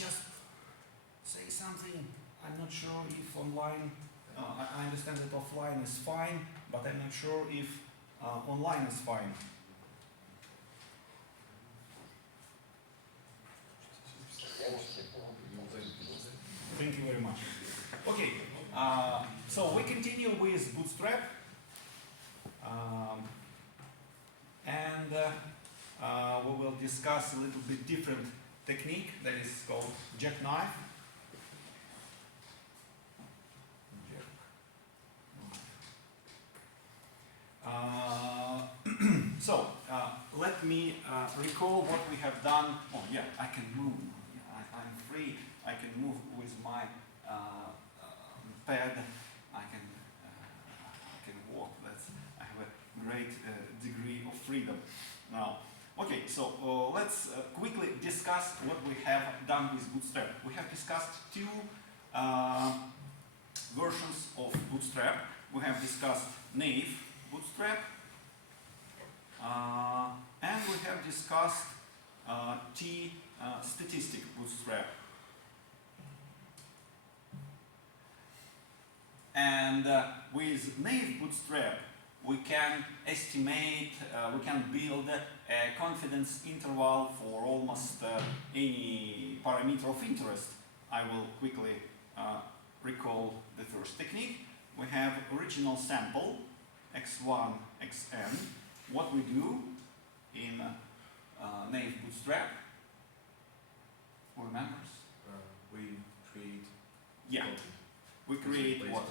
just say something. I'm not sure if online, I understand that offline is fine, but I'm not sure if online is fine. Thank you very much. Okay, so we continue with Bootstrap. And we will discuss a little bit different technique that is called jackknife. So let me recall what we have done. Oh yeah, I can move. Yeah, I'm free. I can move with my pad. I can walk. I have a great degree of freedom now. Okay, so let's quickly discuss what we have done with Bootstrap. We have discussed two versions of Bootstrap. We have discussed naive Bootstrap, and we have discussed statistic Bootstrap. And with naive Bootstrap, we can estimate, we can build a confidence interval for almost any parameter of interest. I will quickly recall the first technique. We have original sample, x1, xn. What we do in naive Bootstrap, who remembers? We create. Yeah. We create what?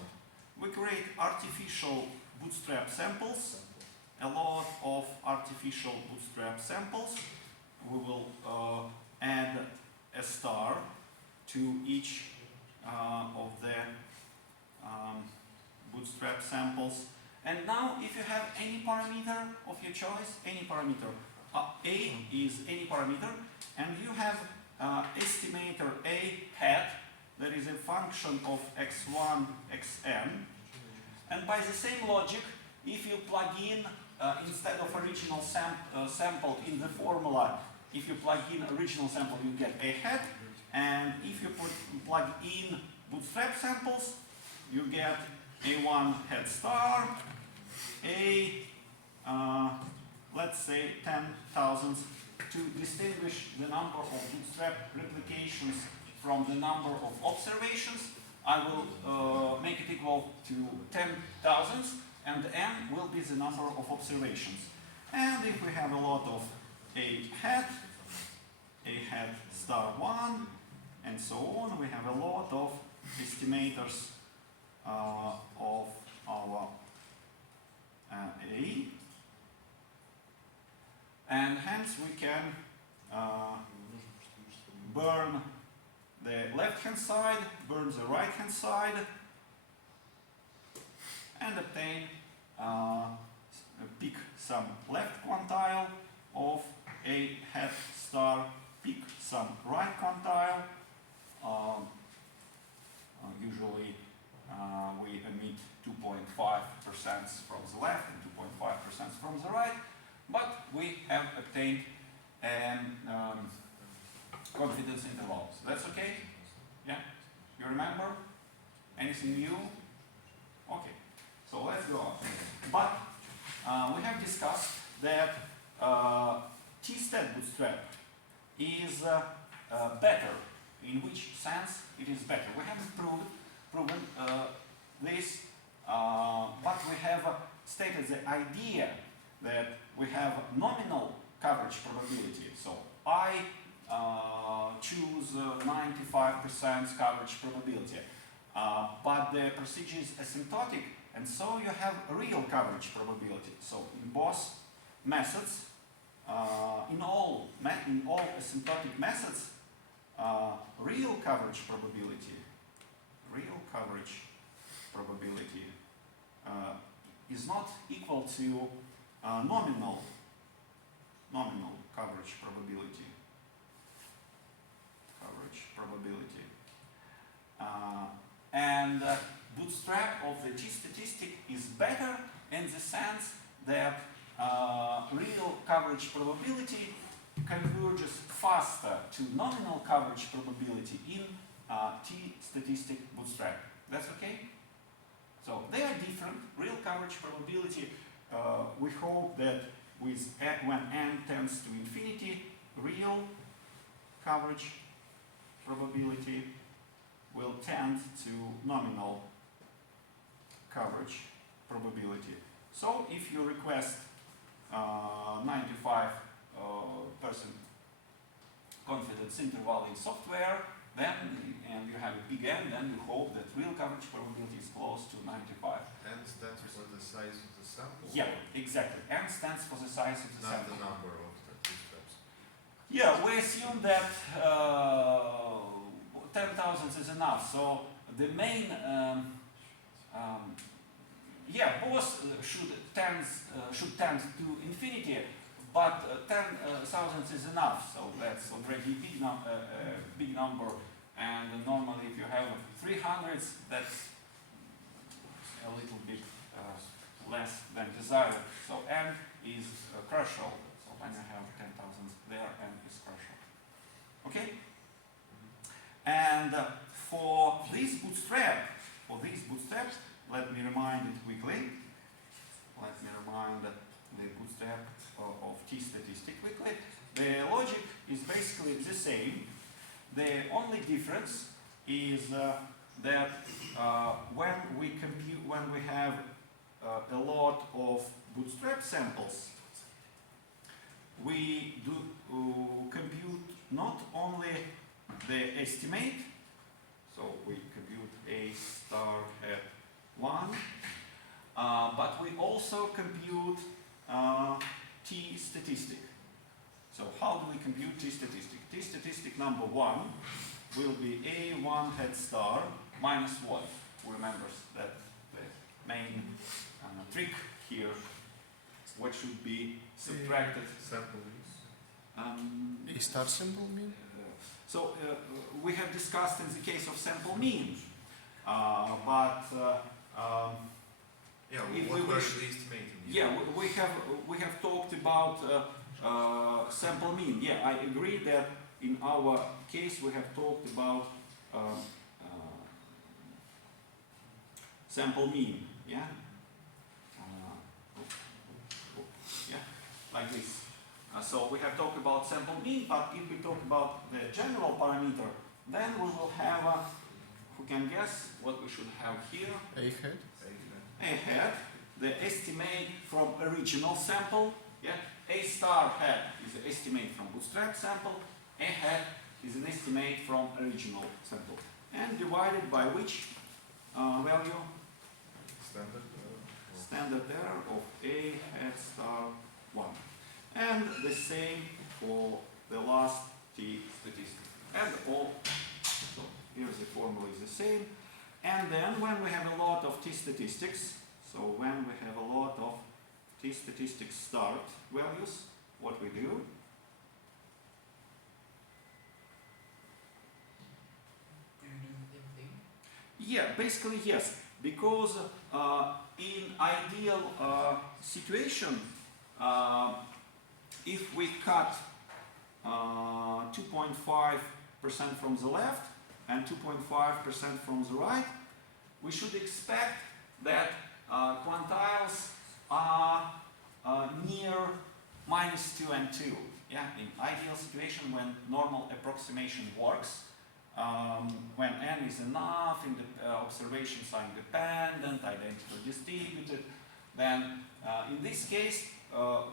We create artificial Bootstrap samples, a lot of artificial Bootstrap samples. We will add a star to each of the Bootstrap samples. And now if you have any parameter of your choice, any parameter, A is any parameter, and you have estimator A hat that is a function of x1, xn, and by the same logic, if you plug in, instead of original sample in the formula, if you plug in original sample, you get a hat, and if you plug in Bootstrap samples, you get a1 hat star, let's say 10,000 to distinguish the number of Bootstrap replications from the number of observations. I will make it equal to 10,000, and n will be the number of observations. And if we have a lot of a hat star 1, and so on, we have a lot of estimators of our A, and hence we can burn the left-hand side, burn the right-hand side, and obtain pick some left quantile of A hat star, pick some right quantile. Usually we emit 2.5% from the left and 2.5% from the right, but we have obtained confidence intervals. That's okay? Yeah? You remember? Anything new? Okay. So let's go on. But we have discussed that T-stat Bootstrap is better. In which sense it is better? We haven't proven this, but we have stated the idea that we have nominal coverage probability. So I choose 95% coverage probability, but the procedure is asymptotic, and so you have real coverage probability. So in both methods, in all asymptotic methods, real coverage probability is not equal to nominal coverage probability. And Bootstrap of the T-statistic is better in the sense that real coverage probability converges faster to nominal coverage probability in t-statistic bootstrap. That's okay? So they are different. Real coverage probability, we hope that with when n tends to infinity, real coverage probability will tend to nominal coverage probability. So if you request 95% confidence interval in software, then, and you have a big N, then you hope that real coverage probability is close to 95. N stands for the size of the sample? Yeah, exactly. N stands for the size of the Not sample. the number of the bootstraps. Yeah, we assume that 10,000 is enough. So the main, yeah, both should tend to infinity, but 10,000 is enough. So that's already a big number. And normally, if you have 300s, that's a little bit less than desired. So n is crucial. So when you have 10,000 there, n is crucial. Okay? And for these bootstraps, let me remind it quickly. Let me remind the bootstrap of t-statistic quickly. The logic is basically the same. The only difference is that when we have a lot of bootstrap samples, we do compute not only the estimate, so we compute A star at 1, but we also compute t-statistic. So how do we compute t-statistic? T-statistic number 1 will be A1 hat star minus what? Who remembers that the main trick here? What should be subtracted? Sample is? A star symbol mean? So we have discussed in the case of sample mean, Yeah, if what we were wish- the estimating? yeah, we have talked about sample mean. Yeah, I agree that in our case we have talked about sample mean. Yeah, yeah, like this. So we have talked about sample mean, but if we talk about the general parameter, then we will have. Who can guess what we should have here? A hat? A hat, the estimate from original sample. Yeah, A star hat is the estimate from bootstrap sample. A hat is an estimate from original sample, and divided by which value? Standard? Standard error of A hat star 1, and the same for the last t statistic, and all. So here's the formula is the same. And then when we have a lot of t-statistics, so when we have a lot of t-statistics start values, what we do? Do you do the same thing? Yeah, basically yes, because in ideal situation, if we cut 2.5% from the left and 2.5% from the right, we should expect that quantiles are near -2 and 2. Yeah, in ideal situation when normal approximation works, when n is enough, in the observations are independent, identically distributed, then in this case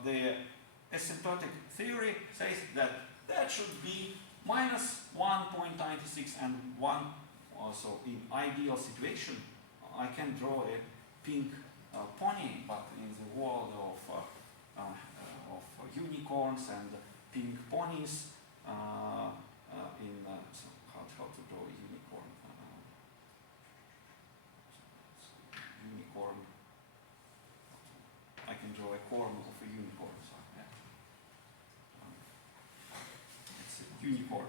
the asymptotic theory says that that should be -1.96 and 1. Also in ideal situation, I can draw a pink pony, but in the world of unicorns and pink ponies, so how to draw a unicorn? Unicorn. I can draw a corn of a unicorn. So yeah. It's a unicorn.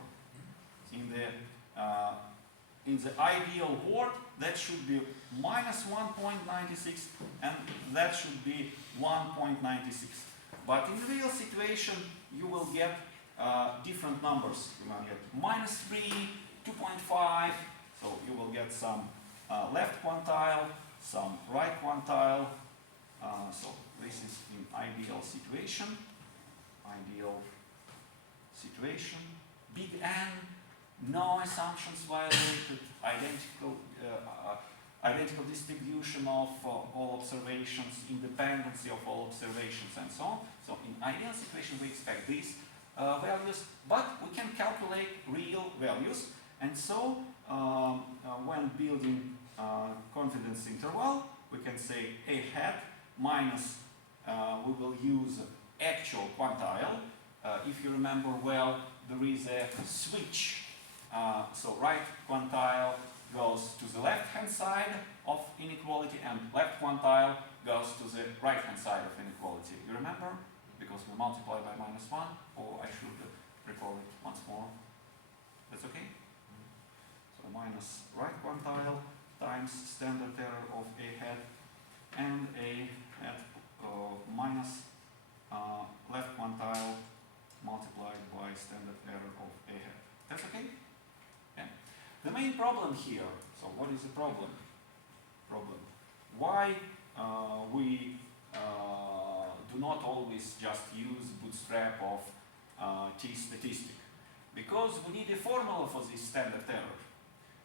In the ideal world, that should be -1.96 and that should be 1.96. But in real situation, you will get different numbers. You might get -3, 2.5, so you will get some left quantile, some right quantile. So this is in ideal situation. Ideal situation. Big N, no assumptions violated, identical distribution of all observations, independency of all observations, and so on. So in ideal situation we expect these values, but we can calculate real values. And so when building confidence interval, we can say A hat minus, we will use actual quantile. If you remember well, there is a switch. So right quantile goes to the left-hand side of inequality, and left quantile goes to the right-hand side of inequality. You remember? Because we multiply by -1, or I should recall it once more. That's okay? So minus right quantile times standard error of A hat, and A hat minus left quantile multiplied by standard error of A hat. That's okay? Yeah. The main problem here, so what is the problem? Why we do not always just use bootstrap of T statistic? Because we need a formula for this standard error.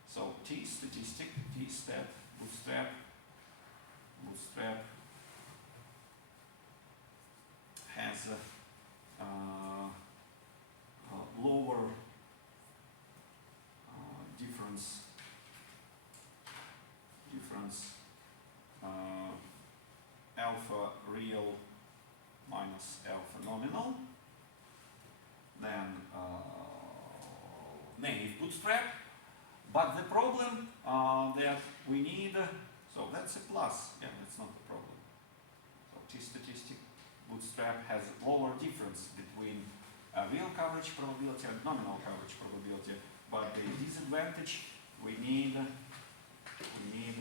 So T statistic, T stat, bootstrap has a lower difference alpha real minus alpha nominal than naive bootstrap. But the problem that we need, so that's a plus, yeah, that's not a problem. So T statistic bootstrap has lower difference between real coverage probability and nominal coverage probability, but the disadvantage, we need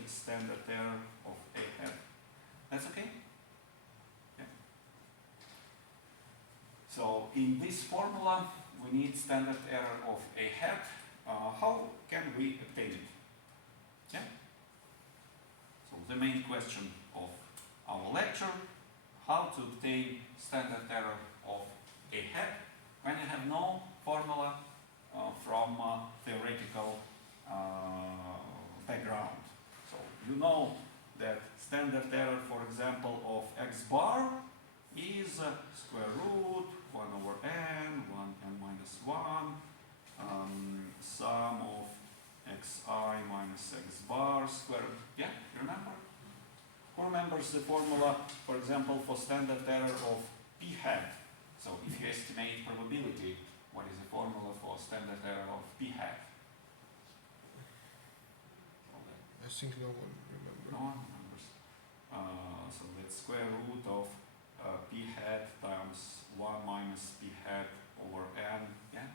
standard error of A hat. That's okay? Yeah. So in this formula, we need standard error of A hat. How can we obtain it? Yeah? So the main question of our lecture, how to obtain standard error of A hat when you have no formula from theoretical background. So you know that standard error, for example, of x bar is square root 1 over n, 1n minus 1, sum of xi minus x bar square. Yeah, remember? Who remembers the formula, for example, for standard error of p hat? So if you estimate probability, what is the formula for standard error of p hat? I think no one remembers. No one remembers. So that's square root of p hat times 1 minus p hat over n. Yeah?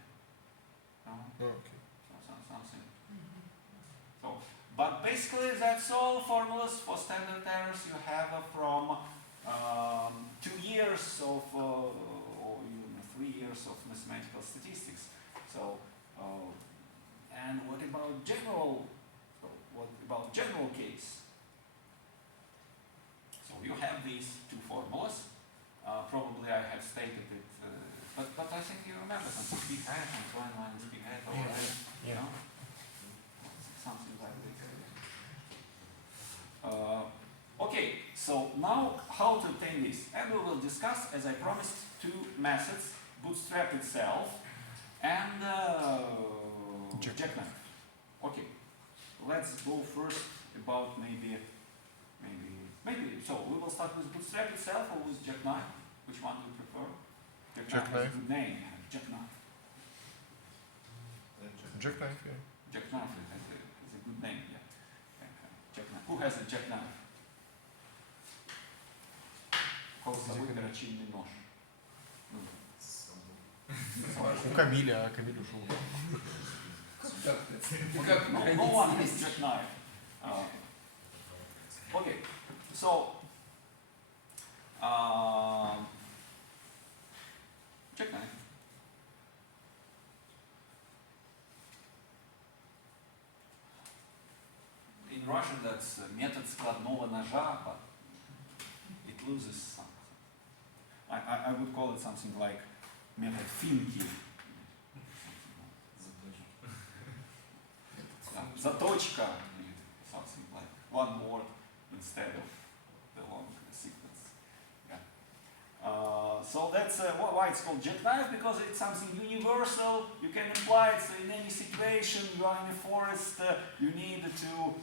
No? Oh, okay. Something. So, but basically that's all formulas for standard errors you have from 2 years of, or even 3 years of mathematical statistics. So, and what about general? So what about general case? So you have these two formulas. Probably I have stated it, but I think you remember something. P hat and 1 minus p hat over n. You know? Something like that. Okay, so now how to obtain this? And we will discuss, as I promised, two methods: bootstrap itself and jackknife. Okay, let's go first about maybe. So we will start with bootstrap itself or with jackknife. Which one do you prefer? Jackknife is a good name. Jackknife. Jackknife, yeah. Jackknife is a good name. Yeah. Jackknife. Who has a jackknife? Кого зовут перочинный нож? У Камиля, а Камиль ушел. No one has jackknife. Okay, so jackknife. Russian that's метод складного ножа, but it loses something. I would call it something like method финки. Заточка, something like one word instead of the long sequence. Yeah. So that's why it's called jackknife, because it's something universal. You can apply it in any situation. You are in a forest. You need to,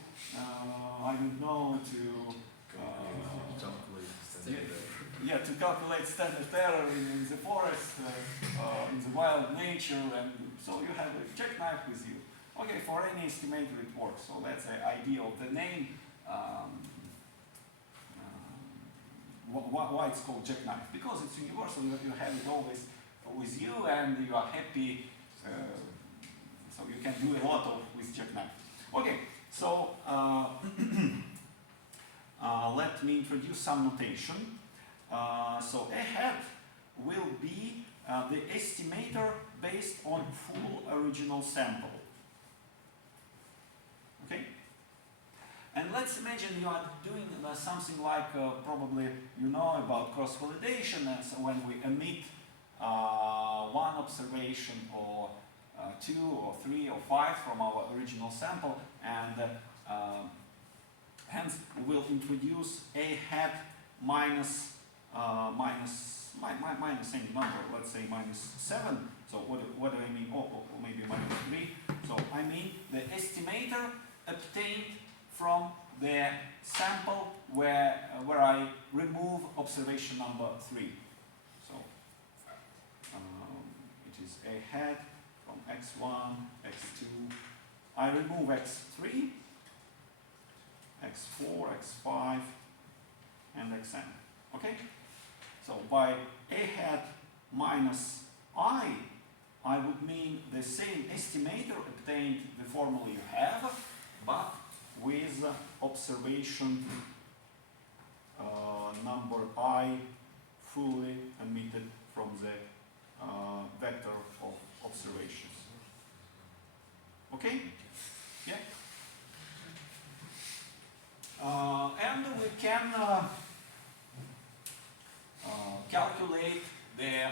I don't know, to Calculate standard error. yeah, to calculate standard error in the forest, in the wild nature, and so you have a jackknife with you. Okay, for any estimator it works. So that's the idea of the name. Why it's called jackknife? Because it's universal. You have it always with you, and you are happy. So you can do a lot with jackknife. Okay, so let me introduce some notation. So a hat will be the estimator based on full original sample. Okay? And let's imagine you are doing something like, probably you know about cross-validation, and so when we omit one observation or 2 or 3 or 5 from our original sample, and hence we will introduce a hat minus any number, let's say -7. So what do I mean? Or maybe -3. So I mean the estimator obtained from the sample where I remove observation number 3. So it is a hat from x1, x2. I remove x3, x4, x5, and xn. Okay? So by a hat minus I would mean the same estimator obtained the formula you have, but with observation number I fully omitted from the vector of observations. Okay? Yeah? And we can calculate the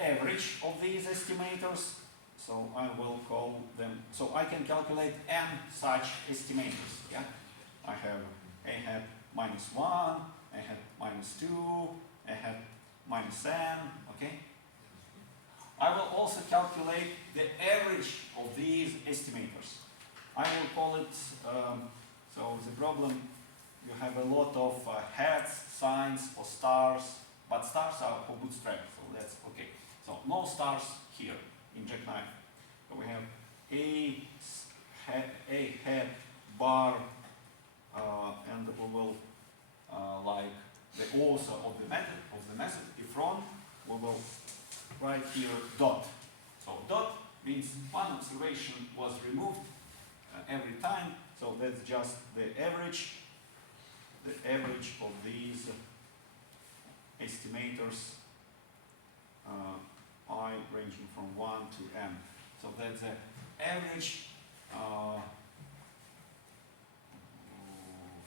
average of these estimators. So I will call them, so I can calculate n such estimators. Yeah, I have a hat -1, a hat -2, a hat -n. Okay. I will also calculate the average of these estimators. I will call it. So the problem, you have a lot of hats, signs, or stars, but stars are for bootstrap, so that's okay. So no stars here in jackknife. So we have a hat bar, and we will like the author of the method. If wrong, we will write here dot. So dot means one observation was removed every time. So that's just the average of these estimators, I ranging from 1 to n. So that's the average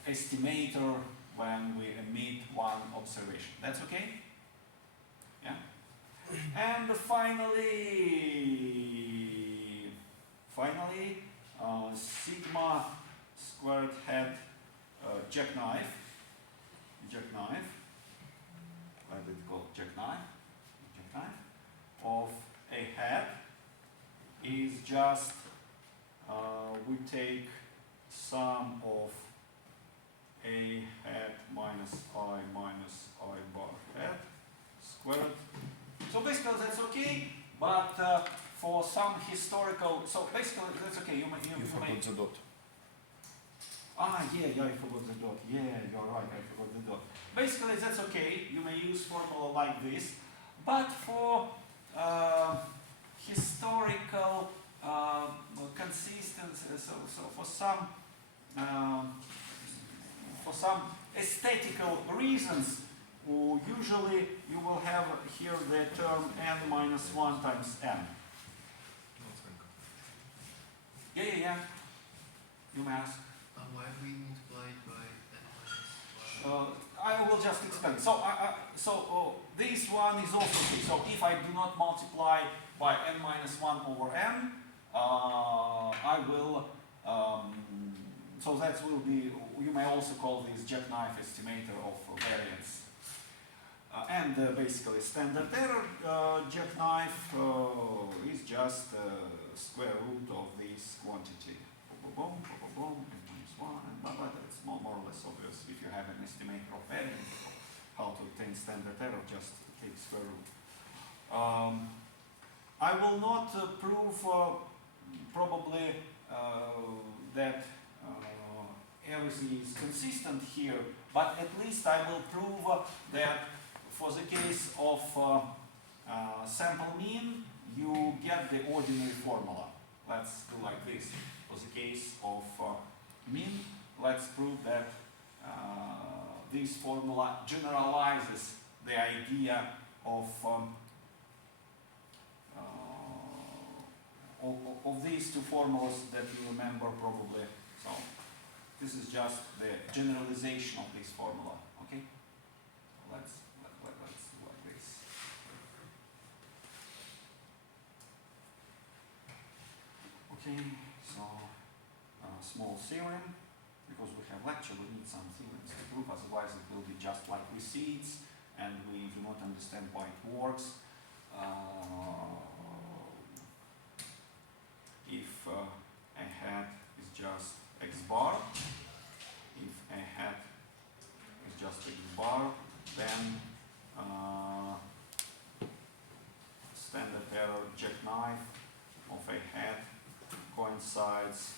estimator when we omit one observation. That's okay? Yeah? And finally, sigma squared hat jackknife, what is it called? Jackknife of a hat is just we take sum of a hat minus I bar hat squared. So basically that's okay, but for some historical, so basically that's okay. You forgot the dot. Yeah, I forgot the dot. Yeah, you're right, I forgot the dot. Basically that's okay. You may use formula like this, but for historical consistency, so for some aesthetical reasons, usually you will have here the term n minus 1 times n. Yeah. You may ask. Why do we multiply it by n minus 1? I will just explain. So this one is also okay. So if I do not multiply by n minus 1 over n, I will, so that will be, you may also call this jackknife estimator of variance. And basically standard error jackknife is just square root of this quantity. Boom, n minus 1, and blah, blah. It's more or less obvious if you have an estimator of variance, how to obtain standard error, just take square root. I will not prove probably that everything is consistent here, but at least I will prove that for the case of sample mean, you get the ordinary formula. Let's do like this. For the case of mean, let's prove that this formula generalizes the idea of these two formulas that you remember probably. So this is just the generalization of this formula. Okay. Let's do like this. Okay. So small theorem, because we have lecture, we need some theorems to prove. Otherwise, it will be just like receipts, and we do not understand why it works. If a hat is just x bar, if a hat is just x bar, then standard error jackknife of a hat coincides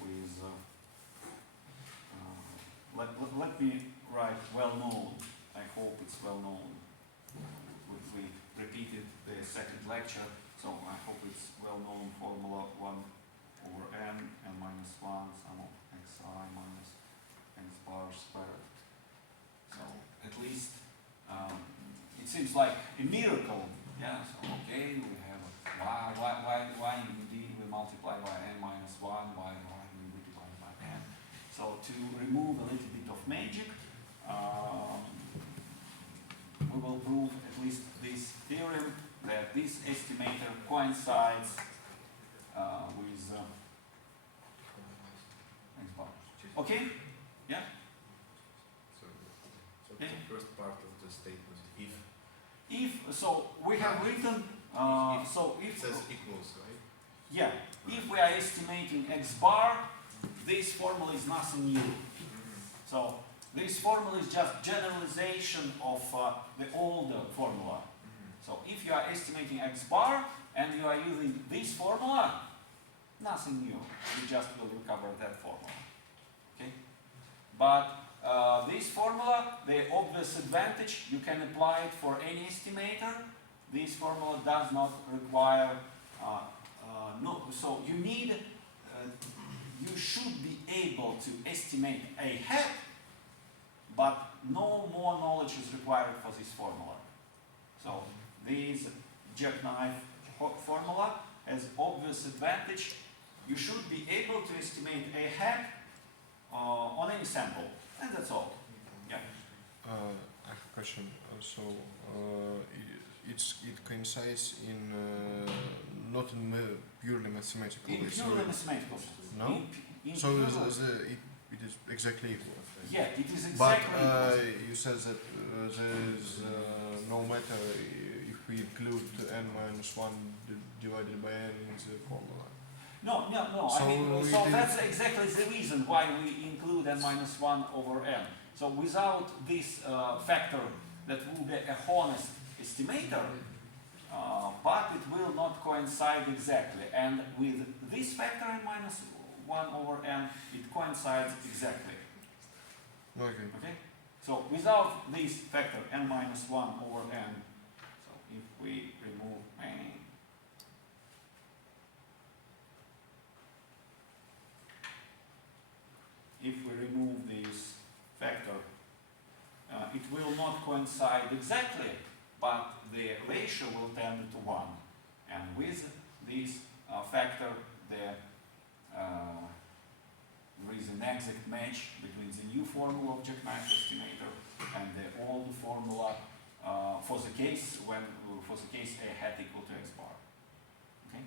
with let me write well known. I hope it's well known. We repeated the second lecture, so I hope it's well known formula 1 over n minus 1 sum of xi minus x bar squared. So at least it seems like a miracle. Yeah, so okay, we have why indeed we multiply by n minus 1, why we multiply by n. So to remove a little bit of magic, we will prove at least this theorem that this estimator coincides with x bar. Okay? Yeah? So Yeah. the first part of the statement, if So we have written, so it if, says equals, right? yeah, if we are estimating x bar, this formula is nothing new. So this formula is just generalization of the older formula. So if you are estimating x bar and you are using this formula, nothing new. You just will recover that formula. Okay? But this formula, the obvious advantage, you can apply it for any estimator. This formula does not require, so you need, you should be able to estimate a hat, but no more knowledge is required for this formula. So this jackknife formula has obvious advantage. You should be able to estimate a hat on any sample, and that's all. Yeah. I have a question. It coincides in not in purely mathematical. In it's purely really- mathematical. No? In So purely- it is exactly equal. yeah, it is But exactly equal. you said that there is no matter if we include n minus 1 divided by n in the formula. No. So I mean, we so did- that's exactly the reason why we include n minus 1 over n. So without this factor, that will be a honest estimator, but it will not coincide exactly. And with this factor n minus 1 over n, it coincides exactly. Okay. Okay? So without this factor n minus 1 over n, so if we remove n, if we remove this factor, it will not coincide exactly, but the ratio will tend to 1. And with this factor, there is an exact match between the new formula of Jack-Match estimator and the old formula for the case A hat equal to x bar. Okay.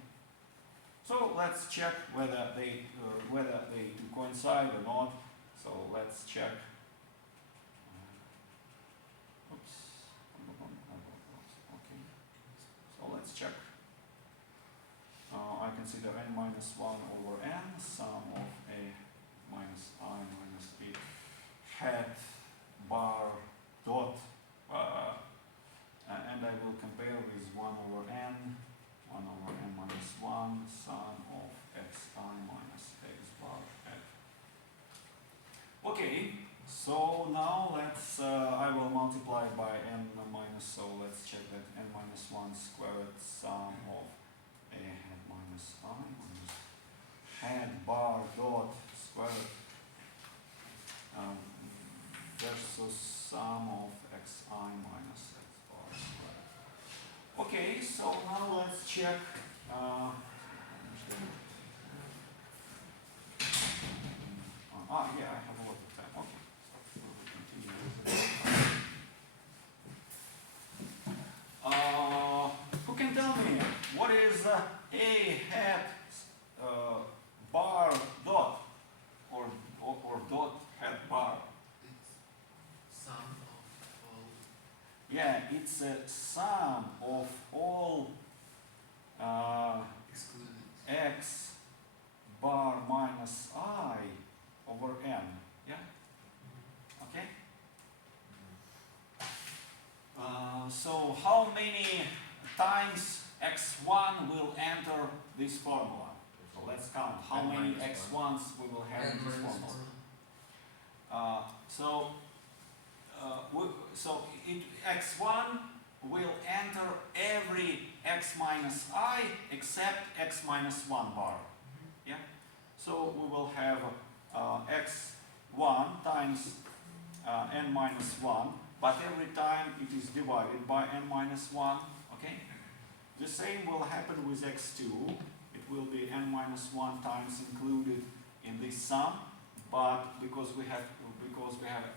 So let's check whether they do coincide or not. So let's check. Oops. Okay. So let's check. I consider n minus 1 over n, sum of a minus I minus b hat bar dot, and I will compare with 1 over n minus 1, sum of xi minus x bar hat. Okay, so now let's, I will multiply by n minus, so let's check that n minus 1 squared sum of a hat minus I minus hat bar dot squared versus sum of xi minus x bar squared. Okay, so now let's check. Yeah, I have a lot of time. Okay. So we'll continue with who can tell me what is a hat bar dot or dot hat bar? It's sum of all. Yeah, it's a sum of all Excluded. x bar minus I over n. Yeah? Okay? So how many times x1 will enter this formula? So let's count how N many minus x1s we will have in this formula. X1 will enter every x minus I except x minus 1 bar. Yeah? So we will have x1 times n minus 1, but every time it is divided by n minus 1. Okay? The same will happen with x2. It will be n minus 1 times included in this sum, but because we have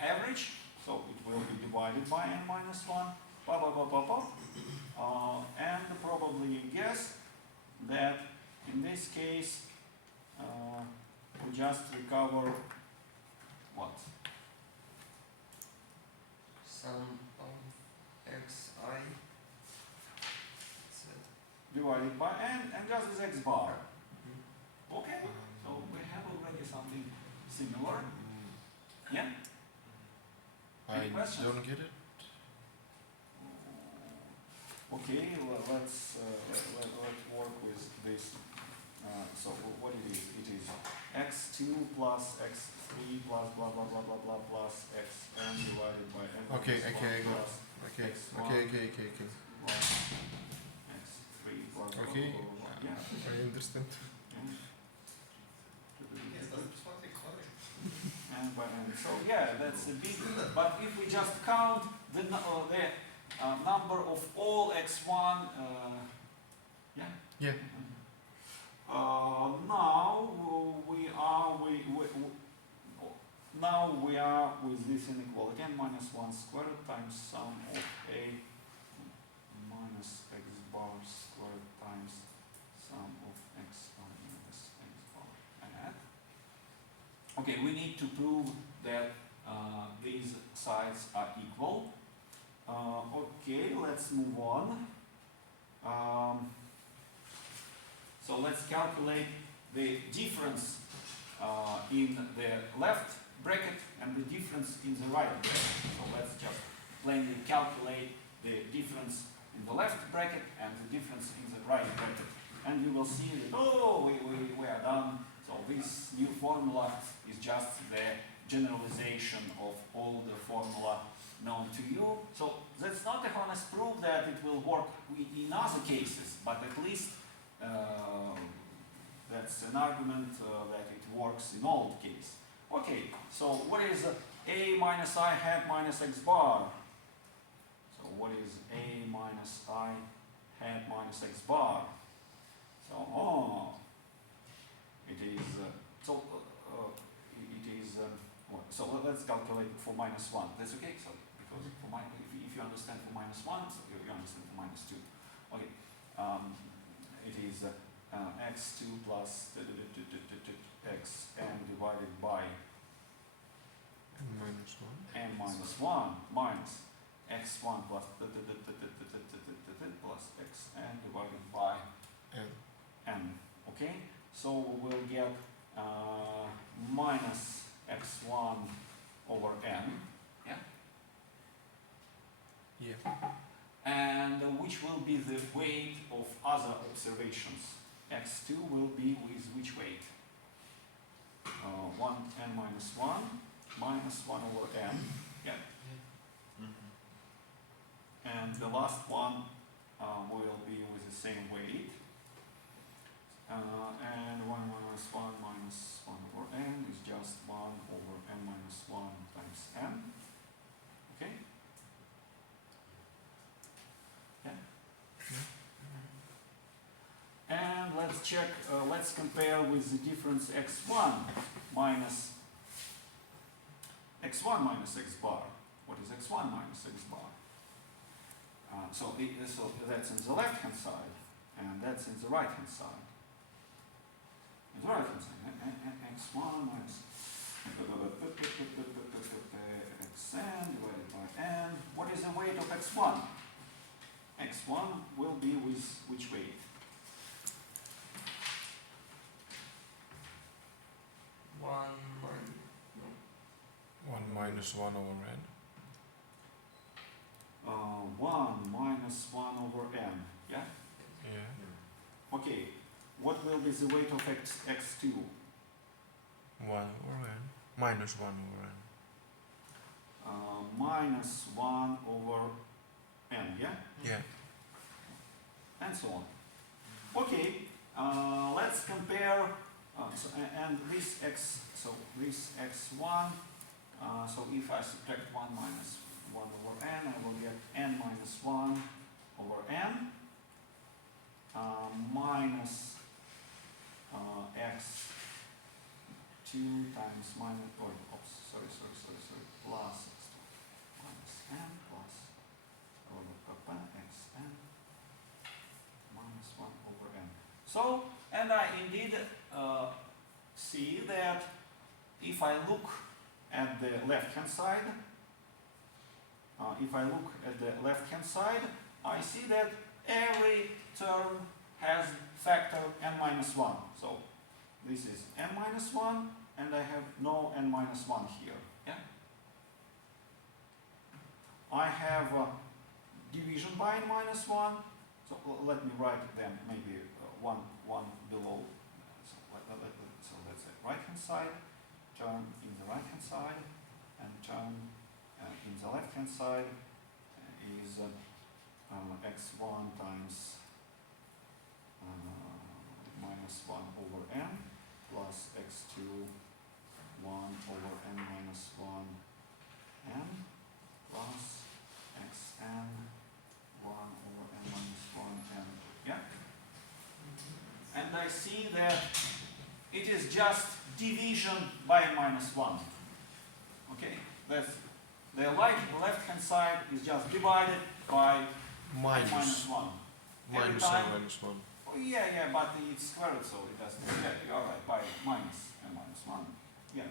average, so it will be divided by n minus 1, and probably guess that in this case we just recover what? Sum of xi Divided by n and just as x bar. Okay, so we have already something similar. Yeah? I Any questions? don't get it. Okay, well, let's work with this. So what it is? It is x2 plus x3 plus blah blah blah blah blah plus xn divided by n Okay, minus okay, 1 plus Okay, X1. okay. plus x3 plus blah, Okay. blah, blah, blah. Yeah. I understand. And by n. So yeah, that's a big. But if we just count the number of all x1, yeah. Yeah. Now we are with this inequality n minus 1 squared times sum of a minus x bar squared times sum of x minus x bar. And okay, we need to prove that these sides are equal. Okay, let's move on. So let's calculate the difference in the left bracket and the difference in the right bracket. So let's just plainly calculate the difference in the left bracket and the difference in the right bracket. And you will see that, oh, we are done. So this new formula is just the generalization of all the formula known to you. So that's not a honest proof that it will work in other cases, but at least that's an argument that it works in all cases. Okay, so what is a minus I hat minus x bar? So what is a minus I hat minus x bar? So, it is, it is, so let's calculate for minus 1. That's okay? So, because for if you understand for minus 1, so you understand for minus 2. Okay. It is x2 plus xn divided by n minus 1. n minus 1 minus x1 plus plus xn divided by n. n. Okay, so we will get minus x1 over n, yeah, Yeah. and which will be the weight of other observations. x2 will be with which weight? 1 n minus 1 minus 1 over n, yeah. And the last one will be with the same weight. And 1 minus 1 minus 1 over n is just 1 over n minus 1 times n. Okay? Yeah? And let's check, let's compare with the difference x1 minus x bar. What is x1 minus x bar? So that's in the left hand side, and that's in the right hand side. In the right hand side, x1 minus xn divided by n. What is the weight of x1? x1 will be with which weight? 1 minus 1 over n. 1 minus 1 over n, yeah? Yeah. Okay, what will be the weight of x2? 1 over n. Minus 1 over n. Minus 1 over n, yeah? Yeah. And so on. Okay, let's compare, and this this x1, so if I subtract 1 minus 1 over n, I will get n minus 1 over n minus x2 times minus, plus x2 minus n plus xn minus 1 over n. So, and I indeed see that if I look at the left-hand side, I see that every term has factor n minus 1. So this is n minus 1, and I have no n minus 1 here. Yeah? I have division by n minus 1. So let me write them maybe one below. So that's the right-hand side, term in the right-hand side, and term in the left-hand side is x1 times minus 1 over n plus x2 1 over n minus 1 n plus xn 1 over n minus 1 n. Yeah? And I see that it is just division by n minus 1. Okay? That's the left-hand side is just divided by Minus. minus 1. Every Minus time- n minus 1. Oh, yeah, but it's squared, so it doesn't. Yeah, all right, by minus n minus 1. Yeah,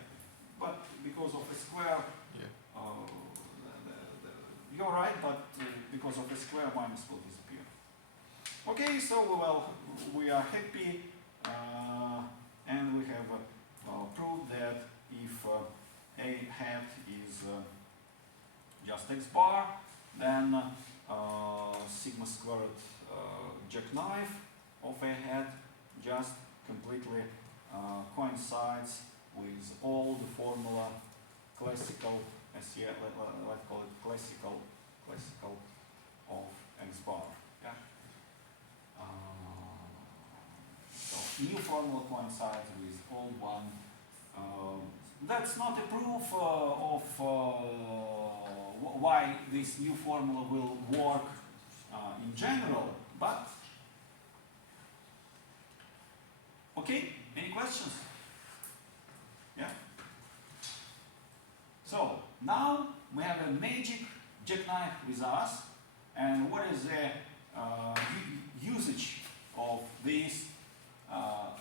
but because of a square, Yeah. you're right, but because of a square, minus will disappear. Okay, so well, we are happy, and we have proved that if a hat is just x bar, then sigma squared jackknife of a hat just completely coincides with all the formula classical, let's call it classical of x bar. Yeah. So new formula coincides with old one. That's not a proof of why this new formula will work in general, but Okay? Any questions? Yeah? So, now we have a magic jackknife with us, and what is the usage of this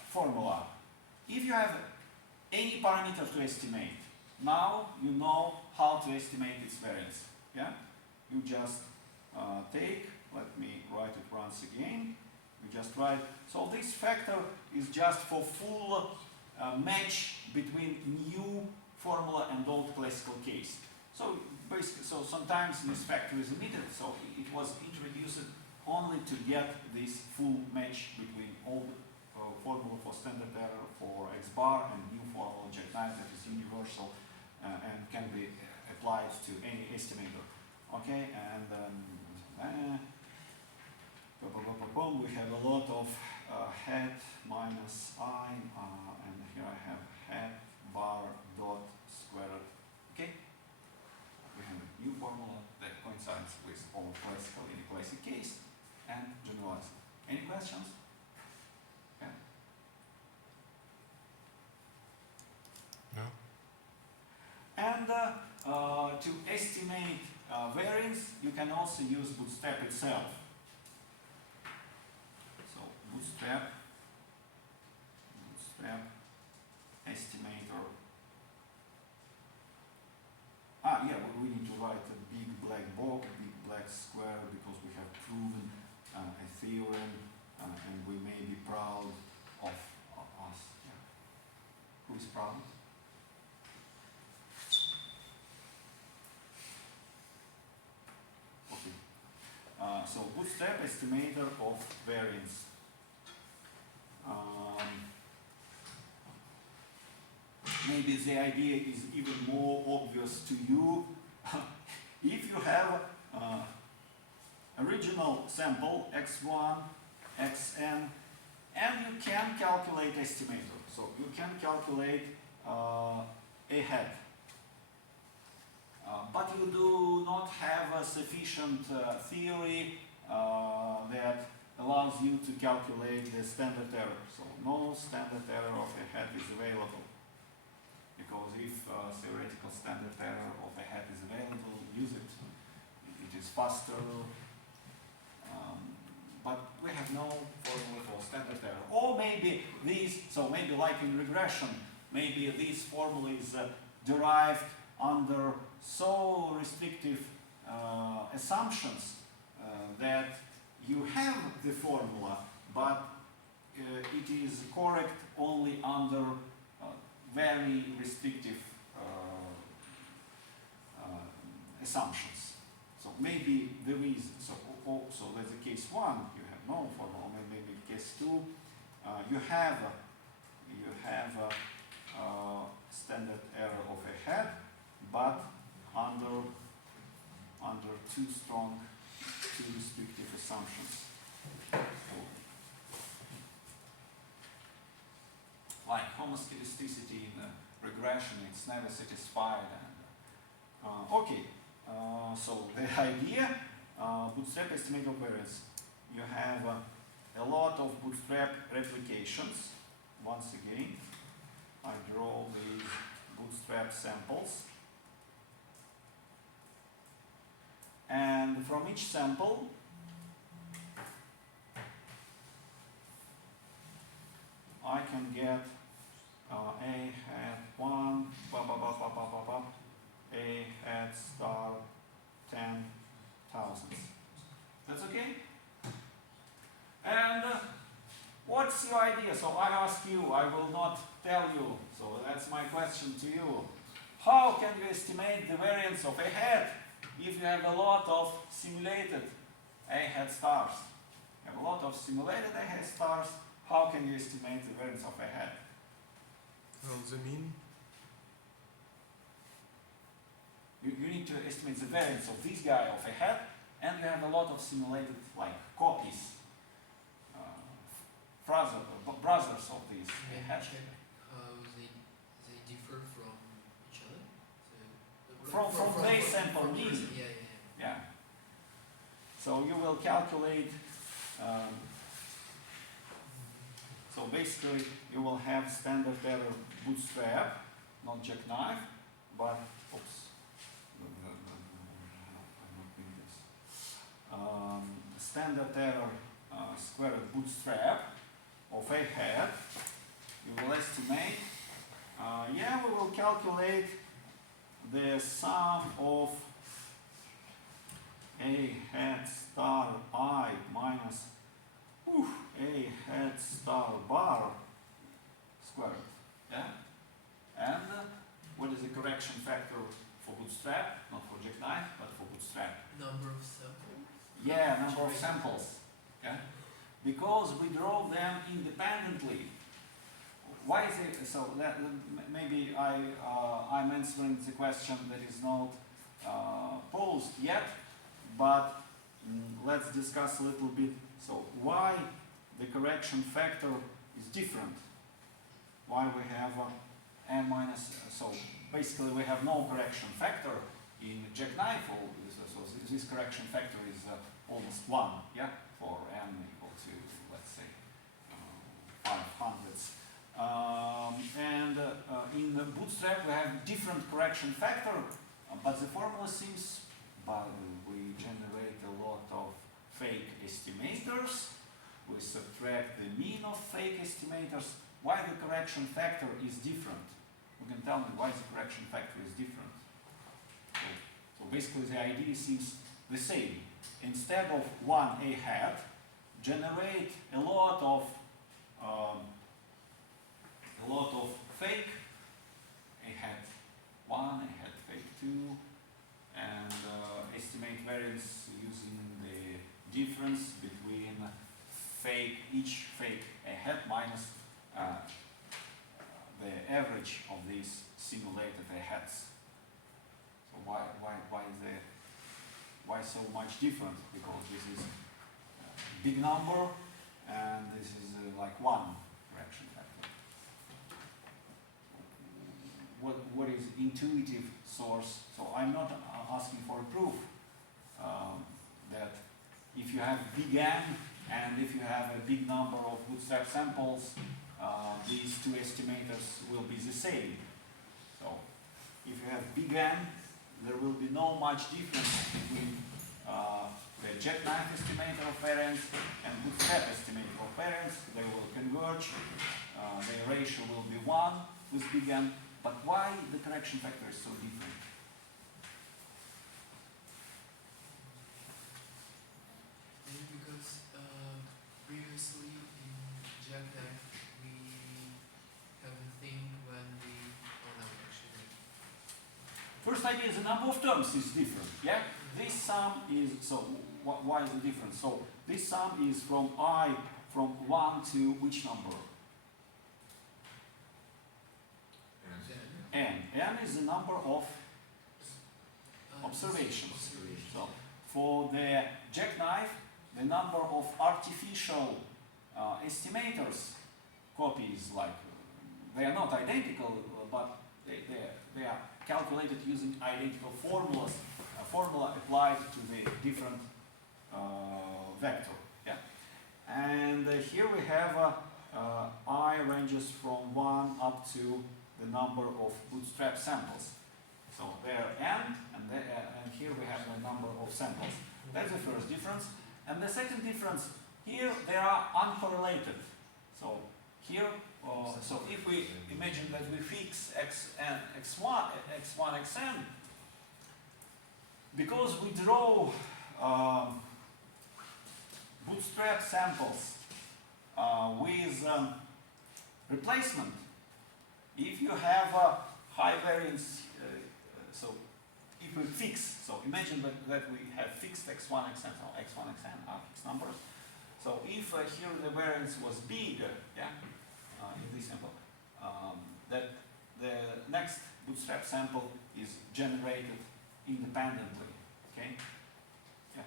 formula? If you have any parameter to estimate, now you know how to estimate its variance. Yeah? You just take, let me write it once again. You just write, so this factor is just for full match between new formula and old classical case. So basically, so sometimes this factor is omitted, so it was introduced only to get this full match between old formula for standard error for X bar and new formula jackknife that is universal and can be applied to any estimator. Okay, and we have a lot of hat minus I, and here I have hat bar dot squared. Okay, we have a new formula that coincides with all classical in a classic case and generalized. Any questions? Okay. No. And to estimate variance, you can also use Bootstrap itself. So Bootstrap estimator. Yeah, we need to write a big black box, big black square, because we have proven a theorem, and we may be proud of us. Yeah. Who is proud? Okay. So Bootstrap estimator of variance. Maybe the idea is even more obvious to you. If you have original sample x1, xn, and you can calculate estimator. So you can calculate a hat. But you do not have a sufficient theory that allows you to calculate the standard error. So no standard error of a hat is available. Because if theoretical standard error of a hat is available, use it. It is faster. But we have no formula for standard error. Or maybe these, so maybe like in regression, maybe this formula is derived under so restrictive assumptions that you have the formula, but it is correct only under very restrictive assumptions. So maybe there is, so there's a case 1, you have no formula, maybe case 2, you have standard error of a hat, but under too strong, too restrictive assumptions. Like homoscedasticity in regression, it's never satisfied. And okay, so the idea, Bootstrap estimate of variance. You have a lot of Bootstrap replications. Once again, I draw these Bootstrap samples. And from each sample, I can get A hat 1, A hat star 10,000. That's okay? And what's your idea? So I ask you, I will not tell you. So that's my question to you. How can you estimate the variance of A hat if you have a lot of simulated A hat stars? You have a lot of simulated A hat stars. How can you estimate the variance of a hat? Well, the mean. You need to estimate the variance of this guy of a hat, and you have a lot of simulated like copies, brothers of these Can hat. you check how they differ from each other? From base sample mean. Yeah. Yeah. So you will calculate. So basically, you will have standard error bootstrap, not jackknife, but oops, I'm not doing this. Standard error squared bootstrap of a hat. You will estimate. Yeah, we will calculate the sum of a hat star I minus a hat star bar squared. Yeah? And what is the correction factor for bootstrap? Not for jackknife, but for bootstrap. Number of samples? Yeah, number of samples. Yeah? Because we draw them independently. Why is it so? Maybe I'm answering the question that is not posed yet, but let's discuss a little bit. So why the correction factor is different? Why we have n minus? So basically we have no correction factor in jackknife. So this correction factor is almost 1. Yeah, for n equal to, let's say, 500. And in the bootstrap we have different correction factor, but the formula seems, but we generate a lot of fake estimators, we subtract the mean of fake estimators. Why the correction factor is different? You can tell me why the correction factor is different. So basically the idea seems the same. Instead of 1 a hat, generate a lot of fake a hat 1, a hat fake 2, and estimate variance using the difference between each fake a hat minus the average of these simulated a hats. So why so much different? Because this is a big number and this is like 1 correction factor. What is intuitive source? So I'm not asking for a proof that if you have big N and if you have a big number of bootstrap samples, these two estimators will be the same. So if you have big N, there will be no much difference between the jackknife estimator of variance and bootstrap estimator of variance. They will converge. Their ratio will be 1 with big N. But why the correction factor is so different? Maybe because previously in jackknife we have a thing when we, oh no, actually. First idea is the number of terms is different. Yeah? This sum is, so why is the difference? So this sum is from I from 1 to which number? N. N is the number of observations. So for the jackknife, the number of artificial estimators copies, like they are not identical, but they are calculated using identical formulas, a formula applied to the different vector. Yeah, and here we have I ranges from 1 up to the number of bootstrap samples. So there are n, and here we have the number of samples. That's the first difference. And the second difference, here they are uncorrelated. So here, so if we imagine that we fix xn, x1, xn, because we draw bootstrap samples with replacement, if you have a high variance, so if we fix, so imagine that we have fixed x1, xn, so x1, xn are fixed numbers. So if here the variance was bigger, yeah, in this sample, that the next bootstrap sample is generated independently, okay? Yeah.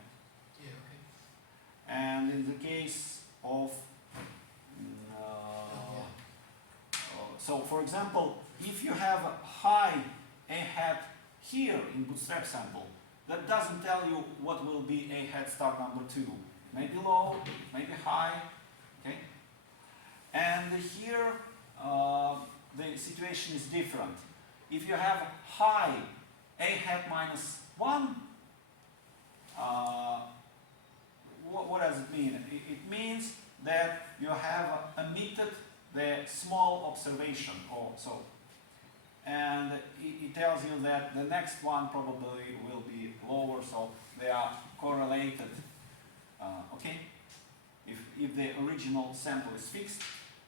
Yeah, okay. And in the case of so for example, if you have a high a hat here in bootstrap sample, that doesn't tell you what will be a hat star number 2. It may be low, it may be high, okay? And here the situation is different. If you have high a hat minus 1, what does it mean? It means that you have omitted the small observation, or so, and it tells you that the next one probably will be lower, so they are correlated. Okay, if the original sample is fixed,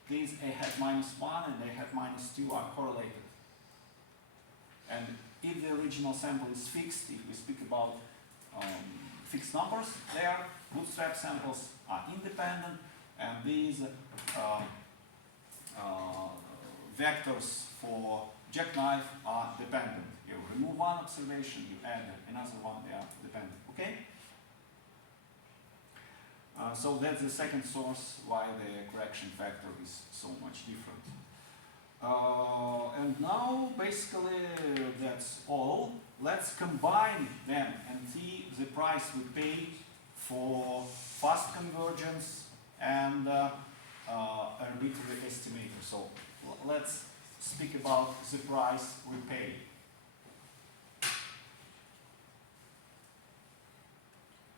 these a hat minus 1 and a hat minus 2 are correlated. And if the original sample is fixed, if we speak about fixed numbers, there bootstrap samples are independent, and these vectors for jackknife are dependent. You remove one observation, you add another one, they are dependent. Okay? So that's the second source why the correction factor is so much different. And now basically that's all. Let's combine them and see the price we pay for fast convergence and arbitrary estimator. So let's speak about the price we pay.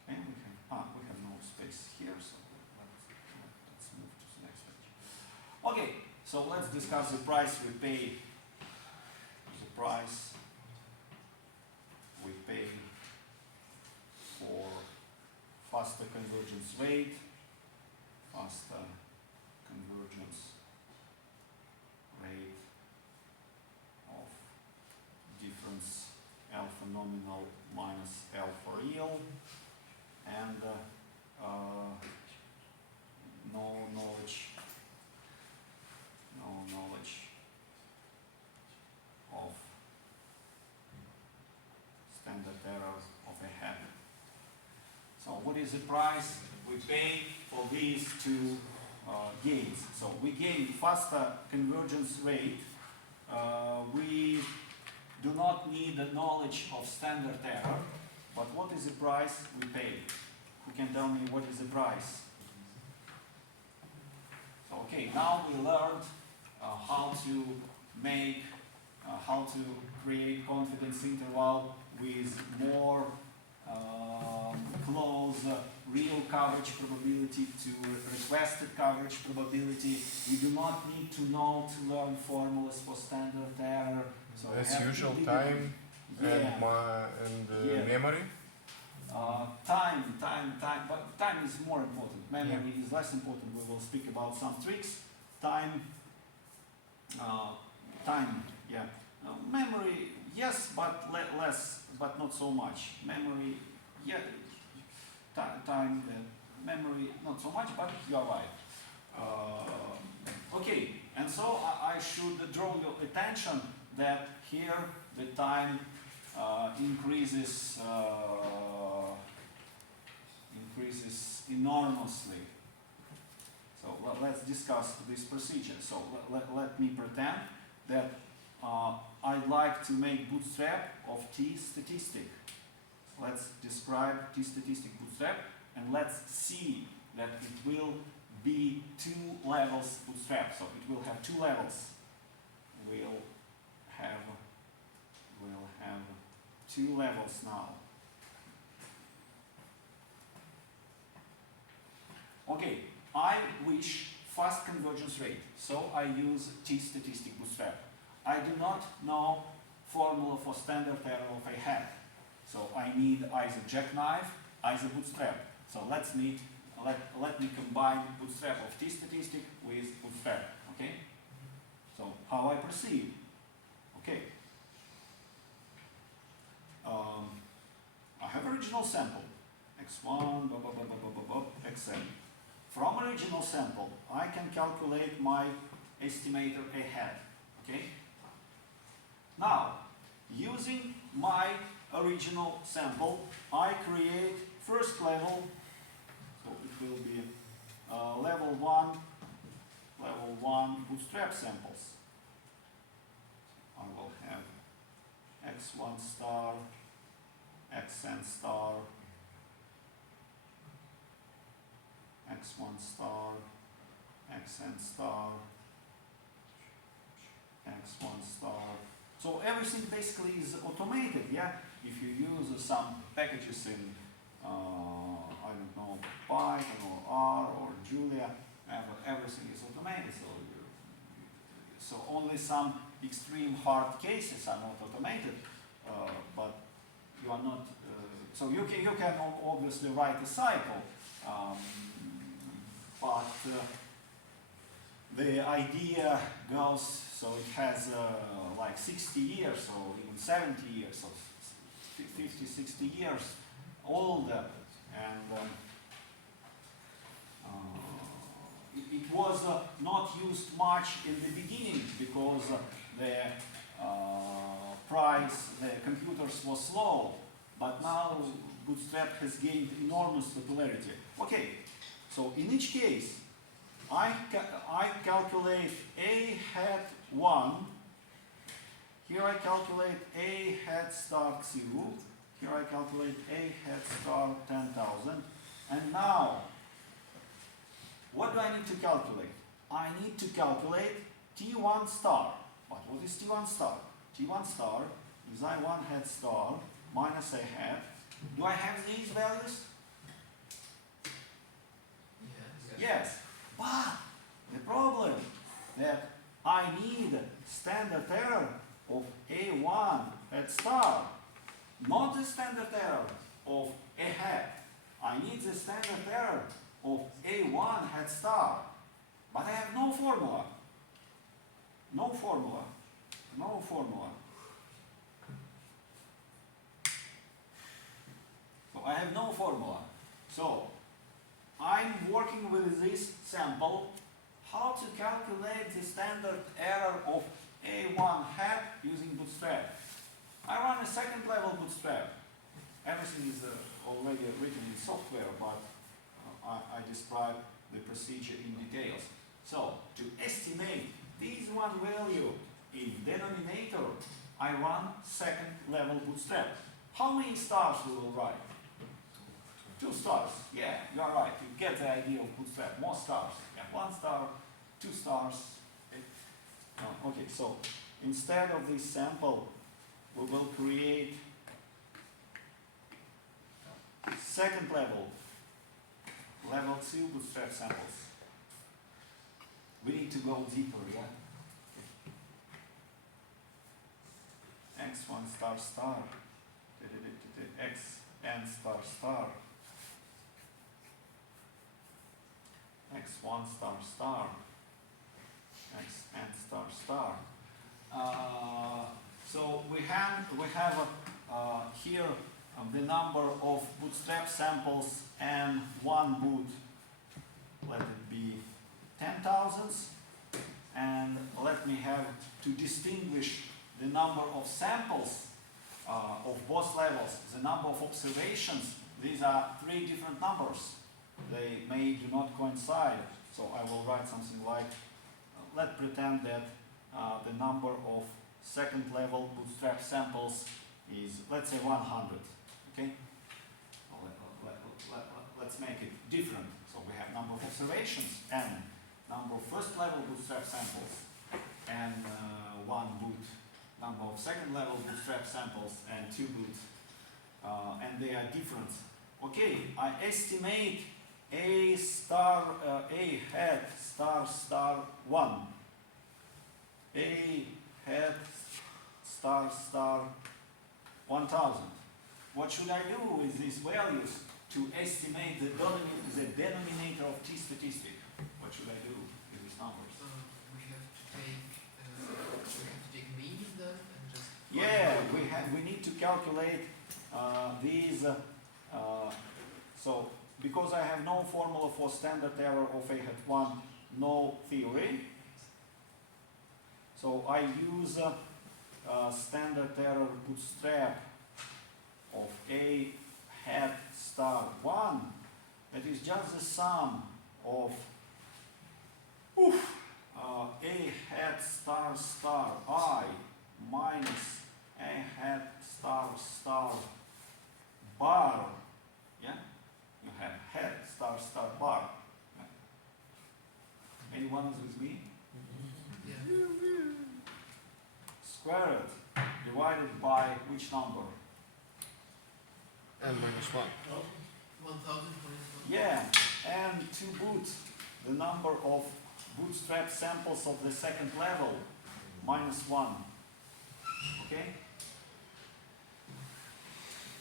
And we have no space here, so let's move to the next page. Okay, so let's discuss the price we pay. The price we pay for faster convergence rate, faster convergence rate of difference alpha nominal minus alpha real, and no knowledge of standard error of a hat. So what is the price we pay for these two gains? So we gain faster convergence rate. We do not need the knowledge of standard error, but what is the price we pay? Who can tell me what is the price? So okay, now we learned how to make, how to create confidence interval with more close real coverage probability to requested coverage probability. We do not need to know to learn formulas for standard error. So As usual, time and memory. Time, but time is more important. Memory is less important. We will speak about some tricks. Time, memory, yes, but less, but not so much. Memory, yeah, time, memory, not so much, but you are right. Okay, and so I should draw your attention that here the time increases enormously. So let's discuss this procedure. So let me pretend that I'd like to make bootstrap of T statistic. Let's describe T statistic bootstrap, and let's see that it will be 2 levels bootstrap. So it will have 2 levels. We'll have 2 levels now. Okay, I wish fast convergence rate, so I use T statistic bootstrap. I do not know formula for standard error of a hat, so I need either jackknife, either bootstrap. So let me combine bootstrap of T statistic with bootstrap. Okay. So how I proceed? Okay. I have original sample x1, xn. From original sample, I can calculate my estimator a hat. Okay. Now, using my original sample, I create first level. So it will be level 1 bootstrap samples. I will have x1 star, xn star, x1 star, xn star, x1 star. So everything basically is automated, yeah? If you use some packages in, I don't know, Python or R or Julia, everything is automated. So only some extreme hard cases are not automated, but you are not. So you can obviously write a cycle, but the idea goes, so it has like 60 years or even 70 years or 50, 60 years old, and it was not used much in the beginning because the price, the computers was slow, but now Bootstrap has gained enormous popularity. Okay, so in each case, I calculate a hat 1, here I calculate a hat star 2, here I calculate a hat star 10,000, and now, what do I need to calculate? I need to calculate T1 star. But what is T1 star? T1 star is I1 hat star minus a hat. Do I have these values? Yes. Yes. But the problem that I need standard error of A1 hat star, not the standard error of a hat. I need the standard error of A1 hat star, but I have no formula. No formula. No formula. So I have no formula. So I'm working with this sample, how to calculate the standard error of A1 hat using Bootstrap. I run a second level Bootstrap. Everything is already written in software, but I describe the procedure in details. So, to estimate this one value in denominator, I run second level Bootstrap. How many stars we will write? 2 stars. Yeah, you are right. You get the idea of Bootstrap. More stars. Yeah, 1 star, 2 stars. Okay, so instead of this sample, we will create second level, level 2 Bootstrap samples. We need to go deeper, yeah? X1 star star, xn star star, x1 star star, xn star star. So we have here the number of Bootstrap samples and one boot. Let it be 10,000, and let me have to distinguish the number of samples of both levels, the number of observations. These are 3 different numbers. They may do not coincide, so I will write something like, let's pretend that the number of second level Bootstrap samples is, let's say, 100. Okay? Let's make it different. So we have number of observations and number of first level Bootstrap samples and 1 boot. Number of second level Bootstrap samples and 2 boot. And they are different. Okay, I estimate a star, a hat star star 1. A hat star star 1000. What should I do with these values to estimate the denominator of T statistic? What should I do with these numbers? We have to take mean of them and just. Yeah, we need to calculate these. So because I have no formula for standard error of a hat 1, no theory. So I use standard error Bootstrap of a hat star 1. That is just the sum of a hat star star I minus a hat star star bar. Yeah, you have hat star star bar. Yeah? Everyone is with me? Yeah. Squared divided by which number? N minus 1. 1000 minus 1. Yeah, and to boot the number of bootstrap samples of the second level, -1. Okay?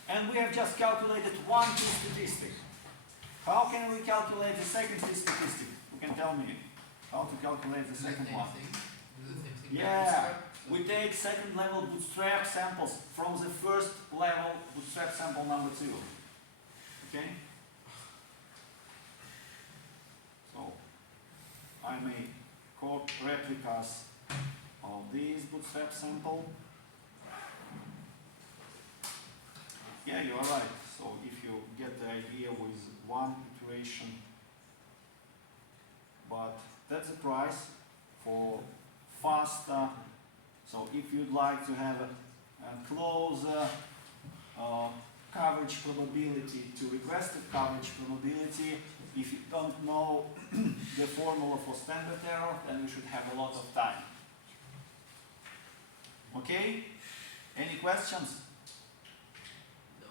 And we have just calculated one t-statistic. How can we calculate the second t-statistic? You can tell me how to calculate the Do the second same one. thing. Do the same thing. Yeah, we take second level bootstrap samples from the first level bootstrap sample number 2. Okay? So, I make replicas of this bootstrap sample. Yeah, you are right. So if you get the idea with one iteration, but that's the price for faster. So if you'd like to have a closer coverage probability to requested coverage probability, if you don't know the formula for standard error, then you should have a lot of time. Okay? Any questions? No.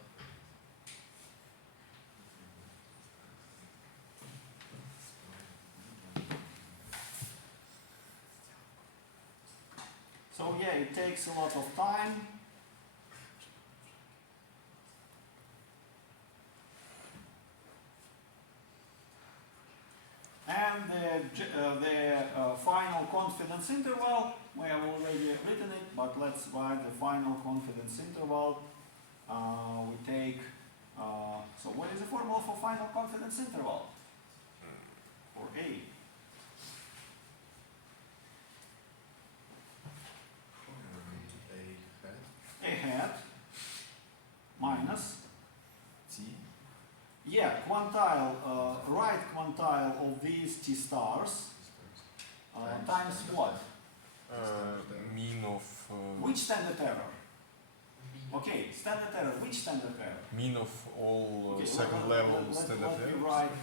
So yeah, it takes a lot of time. And the final confidence interval, we have already written it, but let's write the final confidence interval. We take, so what is the formula for final confidence interval? For A. A hat minus T. yeah, quantile, right quantile of these T stars times what? Mean of Which standard error? B. Okay, standard error. Which standard error? mean of all Okay, second level standard let me errors. write.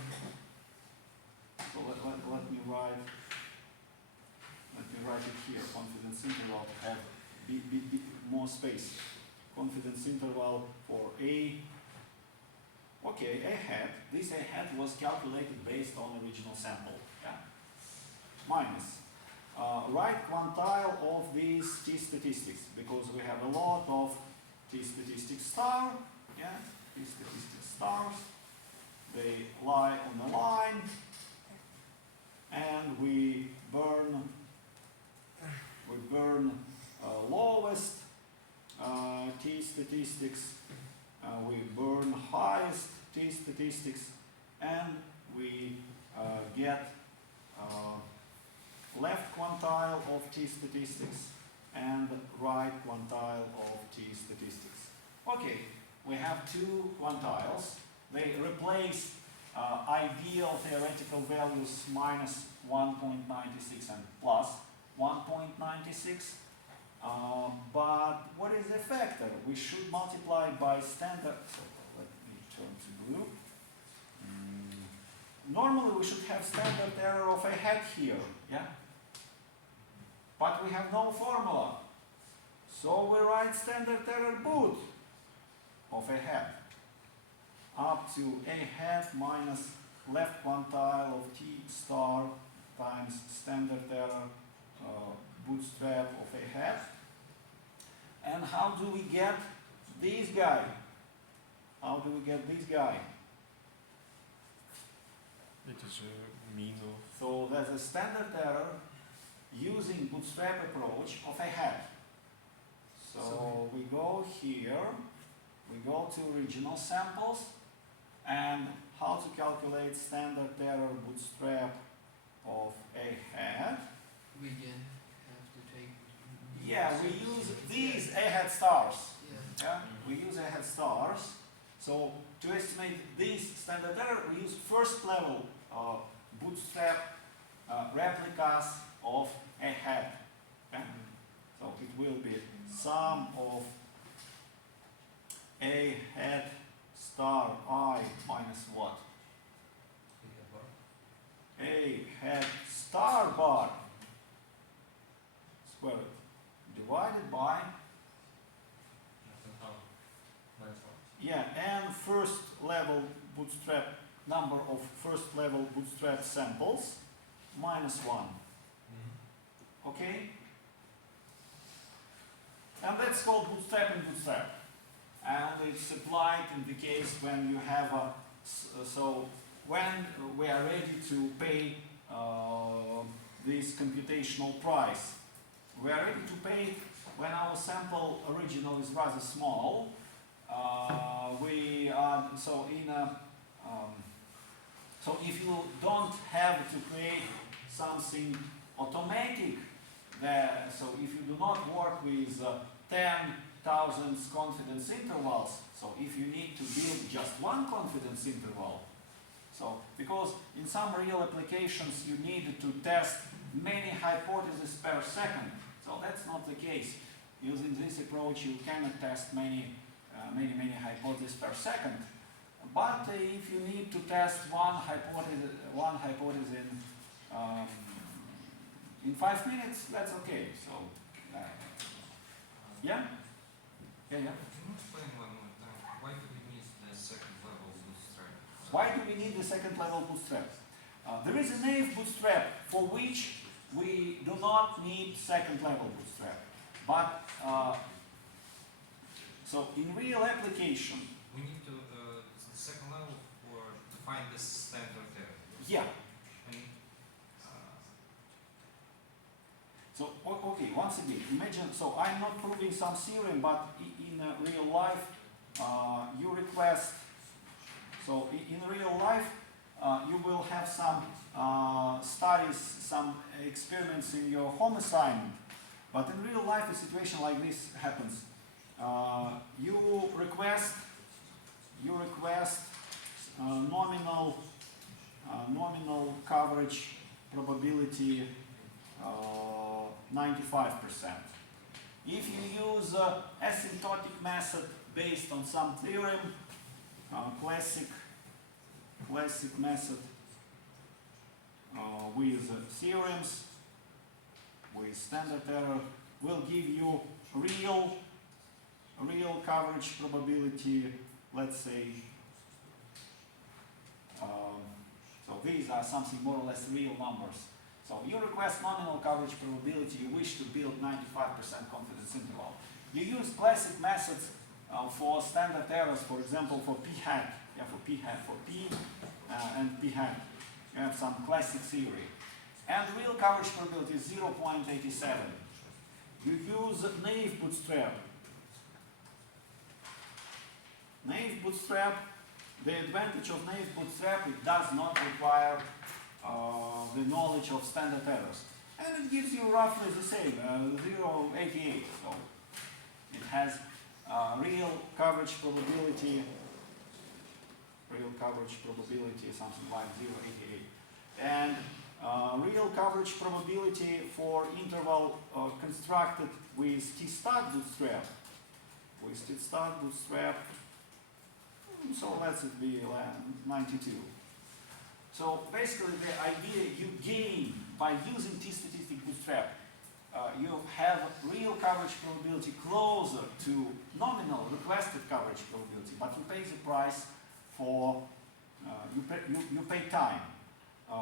So let me write. Let me write it here. Confidence interval have more space. Confidence interval for A. Okay, A hat. This A hat was calculated based on original sample. Yeah. Minus right quantile of these T statistics, because we have a lot of T statistics star. Yeah, T statistics stars. They lie on the line, and we burn lowest T statistics, we burn highest T statistics, and we get left quantile of T statistics and right quantile of T statistics. Okay, we have two quantiles. They replace ideal theoretical values minus 1.96 and plus 1.96. But what is the factor? We should multiply by standard. So let me turn to blue. Normally we should have standard error of A hat here, yeah? But we have no formula. So we write standard error boot of A hat up to A hat minus left quantile of T star times standard error bootstrap of A hat. And how do we get this guy? How do we get this guy? It is a mean of So there's a standard error using bootstrap approach of A hat. So we go here, we go to original samples, and how to calculate standard error bootstrap of A hat. We again have to take. Yeah, we use these A hat stars. Yeah. Yeah, we use A hat stars. So to estimate this standard error, we use first level bootstrap replicas of A hat. Okay? So it will be sum of A hat star I minus what? A hat star number of first level bootstrap samples minus 1. Okay? And that's called bootstrap in bootstrap. And it's applied in the case when you have a, so when we are ready to pay this computational price. We are ready to pay when our sample original is rather small. We are, so in a, so if you don't have to create something automatic, so if you do not work with 10,000 confidence intervals, so if you need to build just one confidence interval, so because in some real applications you need to test many hypotheses per second, so that's not the case. Using this approach you cannot test many hypotheses per second. But if you need to test one hypothesis in 5 minutes, that's okay. So, yeah? Yeah, yeah. Can you explain one more time, why do we need the second level bootstrap? Why do we need the second level bootstrap? There is a naive bootstrap for which we do not need second level bootstrap. But, so in real application, We need to the second level for to find the standard error. yeah. And, So, okay, once again, imagine, so I'm not proving some theorem, but in real life, you request, so in real life, you will have some studies, some experiments in your home assignment, but in real life, a situation like this happens. You request nominal coverage probability 95%. If you use asymptotic method based on some theorem, classic method with theorems, with standard error, will give you real coverage probability, let's say, so these are something more or less real numbers. So you request nominal coverage probability, you wish to build 95% confidence interval. You use classic methods for standard errors, for example, for p hat, for p and p hat. You have some classic theory. And real coverage probability is 0.87. You use naive bootstrap. Naive bootstrap, the advantage of naive bootstrap, it does not require the knowledge of standard errors. And it gives you roughly the same, 0.88. So it has real coverage probability, something like 0.88. And real coverage probability for interval constructed with t-star bootstrap. So let's be 92. So basically the idea you gain by using t-statistic bootstrap, you have real coverage probability closer to nominal requested coverage probability, but you pay the price for, you pay time.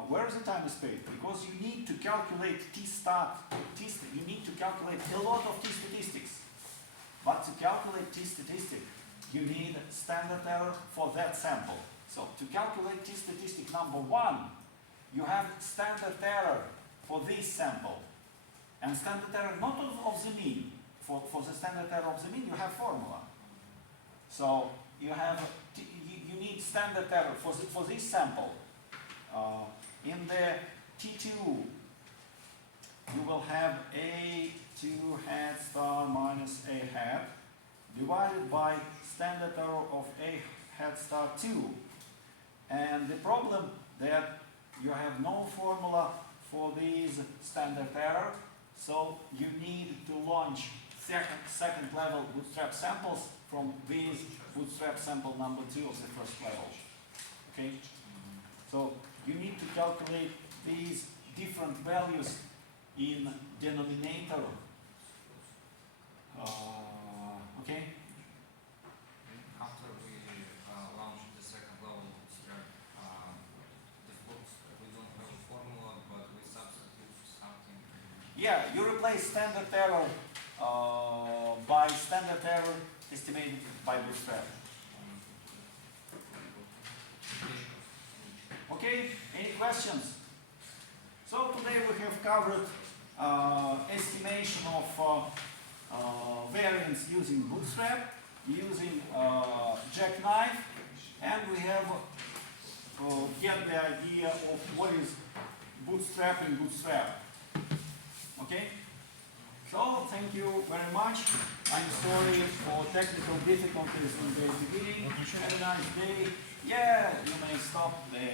Where the time is paid? Because you need to calculate you need to calculate a lot of t-statistics. But to calculate t-statistic, you need standard error for that sample. So to calculate t-statistic number 1, you have standard error for this sample. And standard error not of the mean. For the standard error of the mean, you have formula. So you have you need standard error for this sample. In the T2, you will have A2 hat star minus A hat divided by standard error of A hat star 2. And the problem that you have no formula for these standard error, so you need to launch second level bootstrap samples from this bootstrap sample number 2 of the first level. Okay? So you need to calculate these different values in denominator. Okay? after we launch the second level bootstrap, Yeah, you replace standard error by standard error estimated by Bootstrap. Okay, any questions? So today we have covered estimation of variance using Bootstrap, using Jackknife, and we have get the idea of what is Bootstrap in Bootstrap. Okay? So thank you very much. I'm sorry for technical difficulties in the beginning. Have a nice day. Yeah, you may stop the